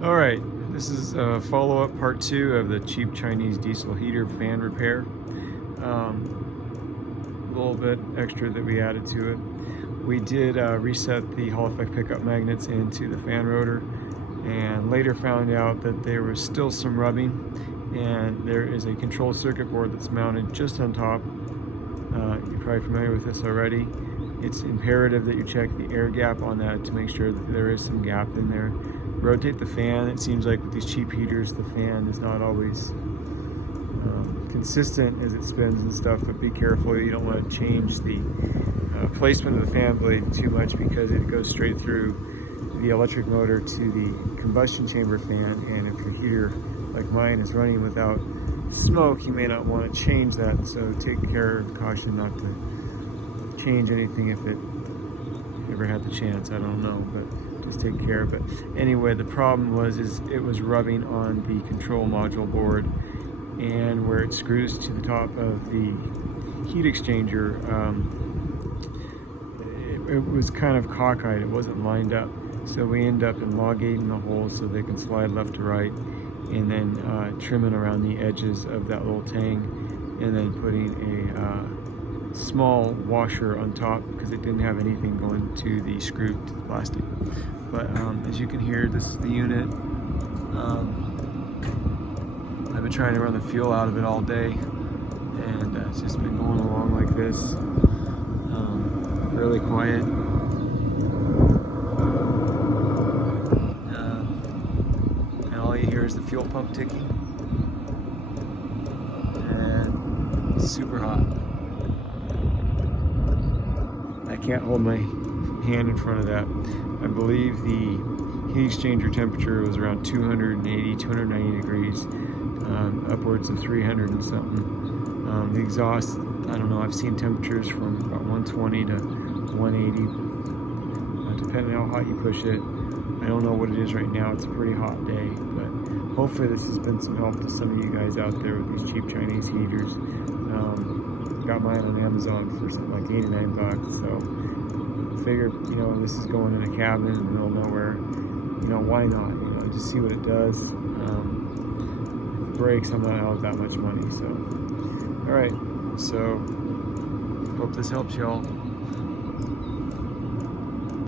All right, this is a follow-up part 2 of the cheap Chinese diesel heater fan repair. A little bit extra that we added to it. We did reset the Hall effect pickup magnets into the fan rotor, and later found out that there was still some rubbing, and there is a control circuit board that's mounted just on top. You're probably familiar with this already. It's imperative that you check the air gap on that to make sure that there is some gap in there. Rotate the fan. It seems like with these cheap heaters, the fan is not always consistent as it spins and stuff, but be careful. You don't want to change the placement of the fan blade too much, because it goes straight through the electric motor to the combustion chamber fan, and if your heater, like mine, is running without smoke, you may not want to change that. So take care and caution not to change anything if it ever had the chance. I don't know, but just take care. But anyway, the problem was it was rubbing on the control module board, and where it screws to the top of the heat exchanger, it was kind of cockeyed. It wasn't lined up. So we end up elongating the hole so they can slide left to right, and then trimming around the edges of that little tang, and then putting a small washer on top because it didn't have anything going to the screw to the plastic. But as you can hear, this is the unit. I've been trying to run the fuel out of it all day, and it's just been going along like this, fairly quiet. And all you hear is the fuel pump ticking, and it's super hot. I can't hold my hand in front of that. I believe the heat exchanger temperature was around 280, 290 degrees, upwards of 300 and something. The exhaust, I don't know, I've seen temperatures from about 120 to 180, depending on how hot you push it. I don't know what it is right now. It's a pretty hot day, but hopefully this has been some help to some of you guys out there with these cheap Chinese heaters. Got mine on Amazon for something like 89 bucks, so figured, this is going in a cabin in the middle of nowhere, why not, just see what it does. If it breaks, I'm not out of that much money. So all right, so hope this helps y'all.